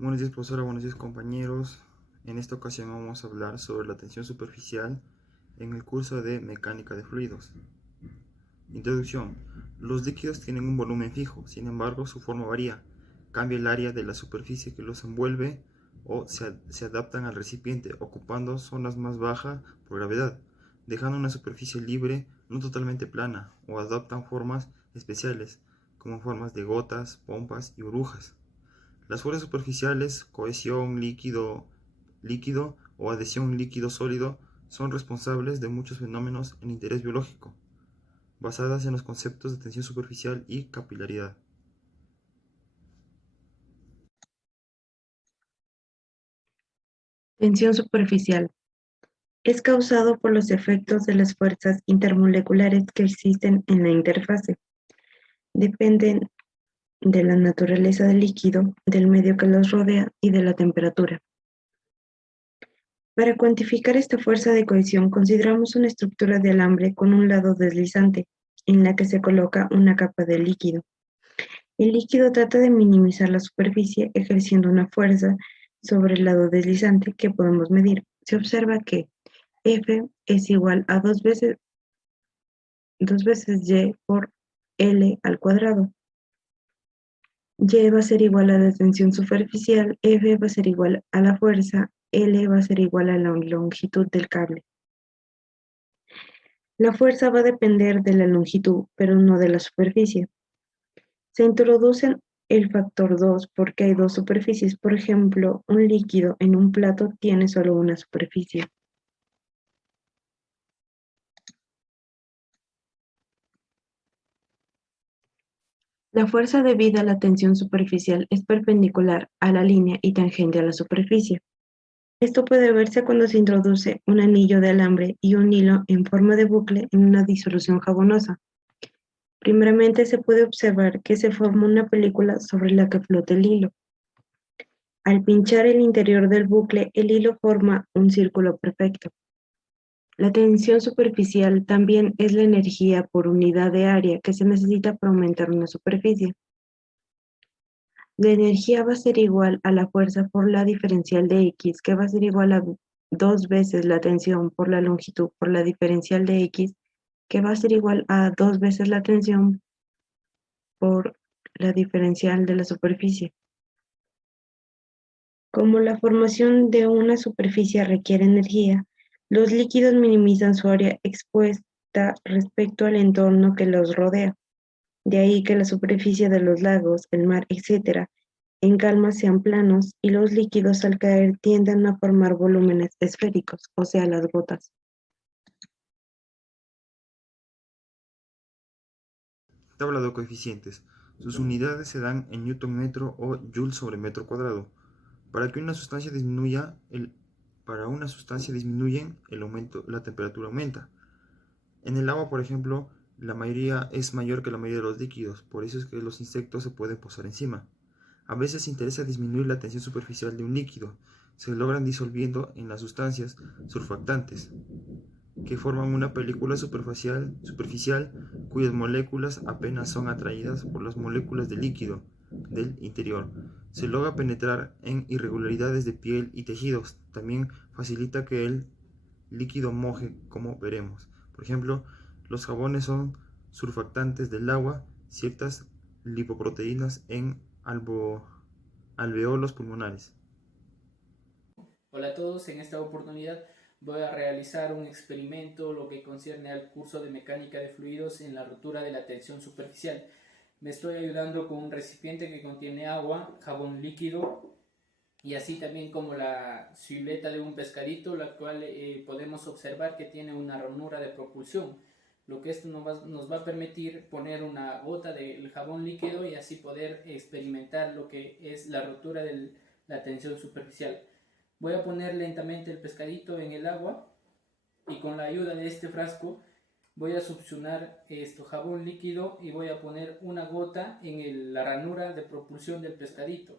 Buenos días, profesora, buenos días, compañeros. En esta ocasión vamos a hablar sobre la tensión superficial en el curso de mecánica de fluidos. Introducción. Los líquidos tienen un volumen fijo, sin embargo su forma varía. Cambia el área de la superficie que los envuelve o se adaptan al recipiente, ocupando zonas más bajas por gravedad, dejando una superficie libre, no totalmente plana, o adoptan formas especiales, como formas de gotas, pompas y burbujas. Las fuerzas superficiales, cohesión líquido o adhesión líquido-sólido, son responsables de muchos fenómenos en interés biológico, basadas en los conceptos de tensión superficial y capilaridad. Tensión superficial. Es causado por los efectos de las fuerzas intermoleculares que existen en la interfase. Dependen de la naturaleza del líquido, del medio que los rodea y de la temperatura. Para cuantificar esta fuerza de cohesión, consideramos una estructura de alambre con un lado deslizante, en la que se coloca una capa de líquido. El líquido trata de minimizar la superficie ejerciendo una fuerza sobre el lado deslizante que podemos medir. Se observa que F es igual a dos veces Y por L al cuadrado. Y va a ser igual a la tensión superficial, F va a ser igual a la fuerza, L va a ser igual a la longitud del cable. La fuerza va a depender de la longitud, pero no de la superficie. Se introduce el factor 2 porque hay dos superficies. Por ejemplo, un líquido en un plato tiene solo una superficie. La fuerza debida a la tensión superficial es perpendicular a la línea y tangente a la superficie. Esto puede verse cuando se introduce un anillo de alambre y un hilo en forma de bucle en una disolución jabonosa. Primeramente se puede observar que se forma una película sobre la que flota el hilo. Al pinchar el interior del bucle, el hilo forma un círculo perfecto. La tensión superficial también es la energía por unidad de área que se necesita para aumentar una superficie. La energía va a ser igual a la fuerza por la diferencial de X, que va a ser igual a dos veces la tensión por la longitud por la diferencial de X, que va a ser igual a dos veces la tensión por la diferencial de la superficie. Como la formación de una superficie requiere energía, los líquidos minimizan su área expuesta respecto al entorno que los rodea. De ahí que la superficie de los lagos, el mar, etc., en calma sean planos y los líquidos al caer tienden a formar volúmenes esféricos, o sea, las gotas. Tabla de coeficientes. Sus unidades se dan en newton metro o joule sobre metro cuadrado. Para que una sustancia disminuya, para una sustancia disminuyen, la temperatura aumenta. En el agua, por ejemplo, la mayoría es mayor que la mayoría de los líquidos, por eso es que los insectos se pueden posar encima. A veces interesa disminuir la tensión superficial de un líquido. Se logran disolviendo en las sustancias surfactantes, que forman una película superficial cuyas moléculas apenas son atraídas por las moléculas de líquido del interior. Se logra penetrar en irregularidades de piel y tejidos. También facilita que el líquido moje, como veremos. Por ejemplo, los jabones son surfactantes del agua, ciertas lipoproteínas en alveolos pulmonares. Hola a todos, en esta oportunidad voy a realizar un experimento lo que concierne al curso de mecánica de fluidos en la rotura de la tensión superficial. Me estoy ayudando con un recipiente que contiene agua, jabón líquido y así también como la silueta de un pescadito, la cual podemos observar que tiene una ranura de propulsión. Lo que esto nos va a permitir poner una gota del jabón líquido y así poder experimentar lo que es la rotura de la tensión superficial. Voy a poner lentamente el pescadito en el agua y con la ayuda de este frasco voy a succionar esto jabón líquido y voy a poner una gota en la ranura de propulsión del pescadito.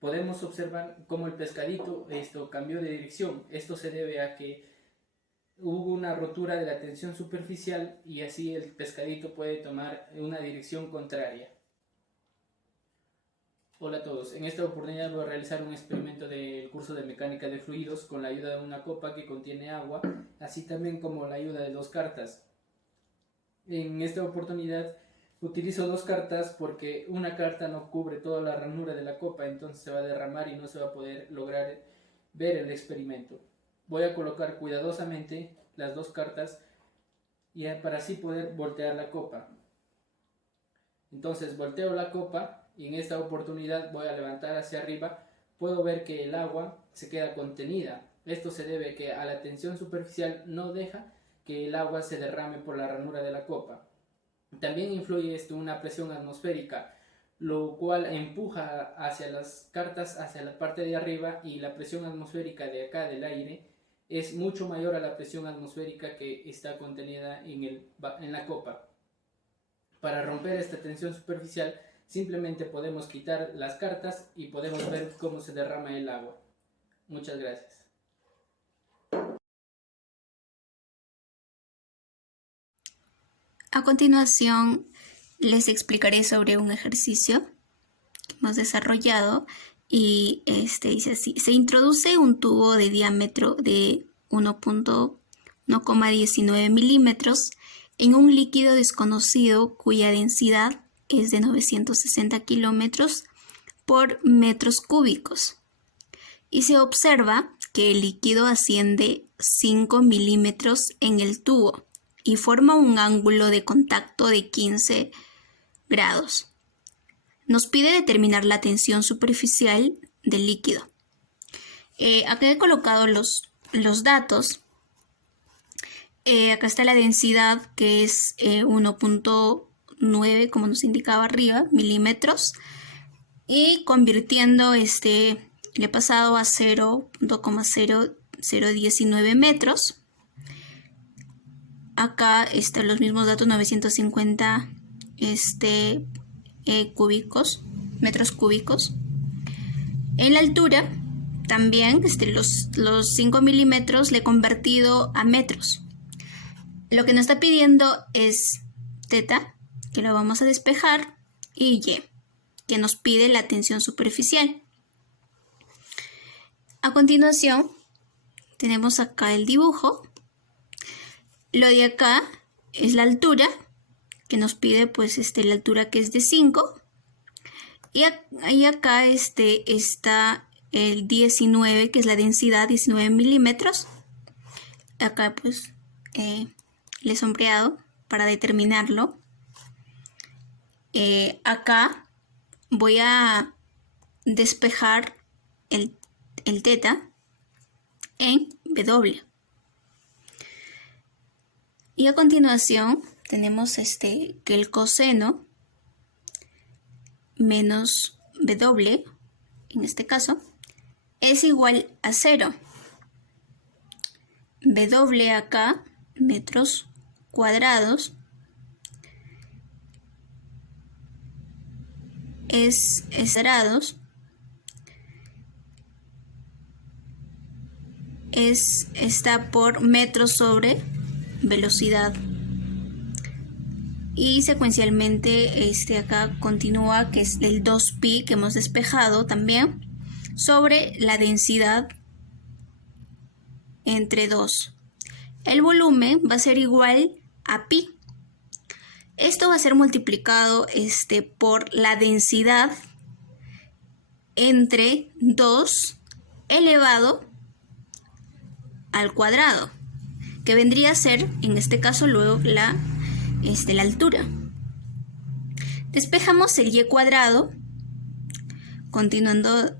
Podemos observar cómo el pescadito cambió de dirección. Esto se debe a que hubo una rotura de la tensión superficial y así el pescadito puede tomar una dirección contraria. Hola a todos, en esta oportunidad voy a realizar un experimento del curso de mecánica de fluidos con la ayuda de una copa que contiene agua, así también como la ayuda de 2 cartas. En esta oportunidad utilizo 2 cartas porque una carta no cubre toda la ranura de la copa, entonces se va a derramar y no se va a poder lograr ver el experimento. Voy a colocar cuidadosamente las 2 cartas y para así poder voltear la copa. Entonces volteo la copa y en esta oportunidad voy a levantar hacia arriba. Puedo ver que el agua se queda contenida. Esto se debe a que a la tensión superficial no deja que el agua se derrame por la ranura de la copa. También influye una presión atmosférica, lo cual empuja hacia las cartas, hacia la parte de arriba, y la presión atmosférica de acá del aire es mucho mayor a la presión atmosférica que está contenida en la copa. Para romper esta tensión superficial simplemente podemos quitar las cartas y podemos ver cómo se derrama el agua. Muchas gracias. A continuación, les explicaré sobre un ejercicio que hemos desarrollado y dice así: se introduce un tubo de diámetro de 1,19 milímetros en un líquido desconocido cuya densidad es de 960 kilómetros por metros cúbicos, y se observa que el líquido asciende 5 milímetros en el tubo y forma un ángulo de contacto de 15 grados. Nos pide determinar la tensión superficial del líquido. Acá he colocado los datos. Acá está la densidad, que es 1,9, como nos indicaba arriba, milímetros. Y convirtiendo le he pasado a 0,0019 metros. Acá están los mismos datos, 950 metros cúbicos. En la altura también los 5 milímetros le he convertido a metros. Lo que nos está pidiendo es teta, que lo vamos a despejar, y y, que nos pide la tensión superficial. A continuación tenemos acá el dibujo. Lo de acá es la altura, que nos pide pues la altura, que es de 5. Y acá está el 19, que es la densidad, 19 milímetros. Acá pues le he sombreado para determinarlo. Acá voy a despejar el teta en W. Y a continuación tenemos que el coseno menos W, en este caso, es igual a 0. W acá, metros cuadrados, está por metros sobre velocidad. Y secuencialmente acá continúa, que es el 2pi que hemos despejado también, sobre la densidad entre 2. El volumen va a ser igual a pi. Esto va a ser multiplicado por la densidad entre 2 elevado al cuadrado, que vendría a ser, en este caso, luego la altura. Despejamos el y cuadrado, continuando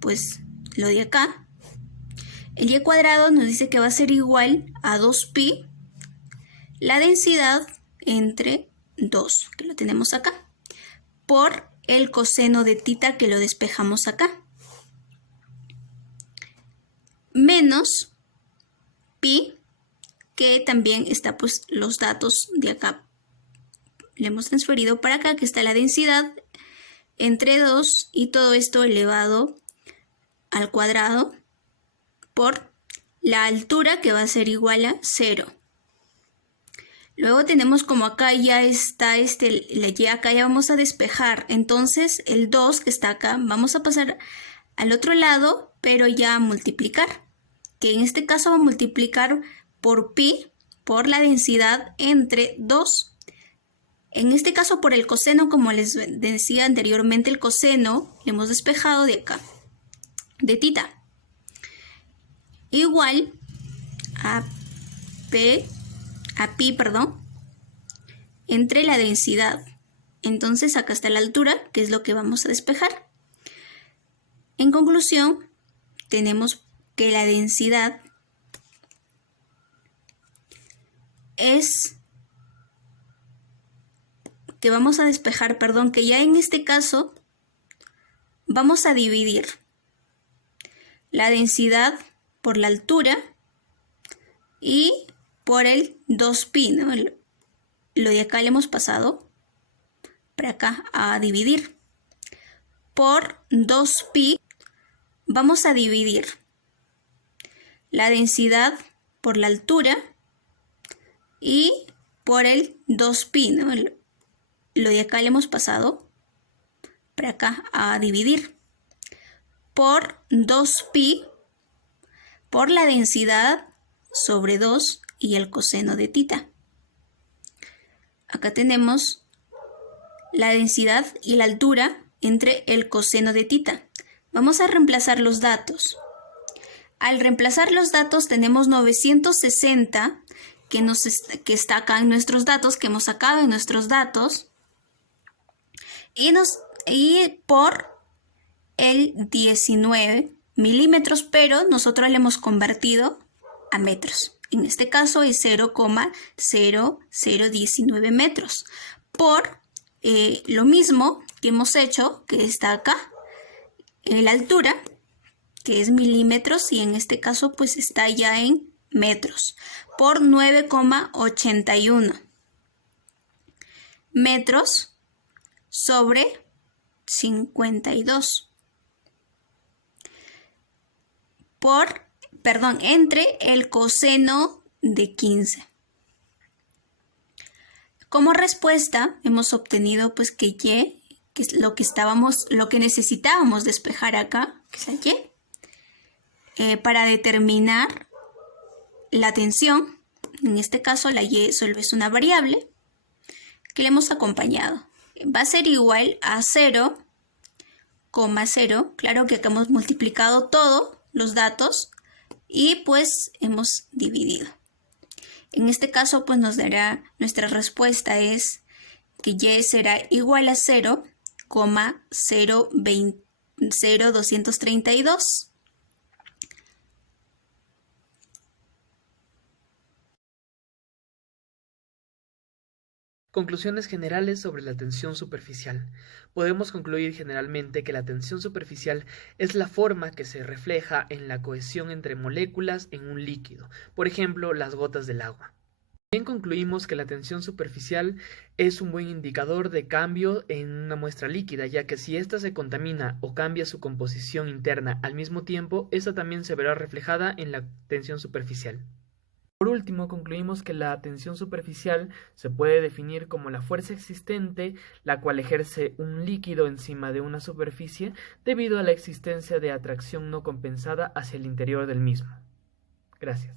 pues lo de acá. El y cuadrado nos dice que va a ser igual a 2pi, la densidad entre 2, que lo tenemos acá, por el coseno de tita, que lo despejamos acá, menos pi, que también está pues los datos de acá, le hemos transferido para acá, que está la densidad entre 2 y todo esto elevado al cuadrado por la altura, que va a ser igual a 0. Luego tenemos como acá ya está la Y, acá ya vamos a despejar. Entonces el 2 que está acá, vamos a pasar al otro lado, pero ya a multiplicar. Que en este caso va a multiplicar por pi, por la densidad entre 2. En este caso por el coseno, como les decía anteriormente, el coseno le hemos despejado de acá, de tita. Igual a pi, entre la densidad. Entonces acá está la altura, que es lo que vamos a despejar. En conclusión, tenemos que la densidad es que vamos a despejar, que ya en este caso vamos a dividir la densidad por la altura y por el 2pi, ¿no? Lo de acá le hemos pasado para acá a dividir. Por 2pi vamos a dividir la densidad por la altura y por el 2pi, ¿no? Lo de acá le hemos pasado para acá a dividir. Por 2pi por la densidad sobre 2 y el coseno de tita. Acá tenemos la densidad y la altura entre el coseno de tita. Vamos a reemplazar los datos. Al reemplazar los datos tenemos 960 que está acá en nuestros datos, que hemos sacado en nuestros datos. Y por el 19 milímetros, pero nosotros le hemos convertido a metros. En este caso es 0,0019 metros. Por lo mismo que hemos hecho, que está acá, la altura, que es milímetros, y en este caso pues está ya en metros, por 9,81 metros sobre 52. Entre el coseno de 15. Como respuesta hemos obtenido pues que Y, que es lo que necesitábamos despejar acá, que es la Y, para determinar la tensión. En este caso la Y solo es una variable que le hemos acompañado. Va a ser igual a 0,0. Claro que acá hemos multiplicado todos los datos y pues hemos dividido. En este caso pues nos dará, nuestra respuesta es que Y será igual a 0,0232. Conclusiones generales sobre la tensión superficial. Podemos concluir generalmente que la tensión superficial es la forma que se refleja en la cohesión entre moléculas en un líquido, por ejemplo, las gotas del agua. También concluimos que la tensión superficial es un buen indicador de cambio en una muestra líquida, ya que si ésta se contamina o cambia su composición interna al mismo tiempo, esta también se verá reflejada en la tensión superficial. Por último, concluimos que la tensión superficial se puede definir como la fuerza existente, la cual ejerce un líquido encima de una superficie debido a la existencia de atracción no compensada hacia el interior del mismo. Gracias.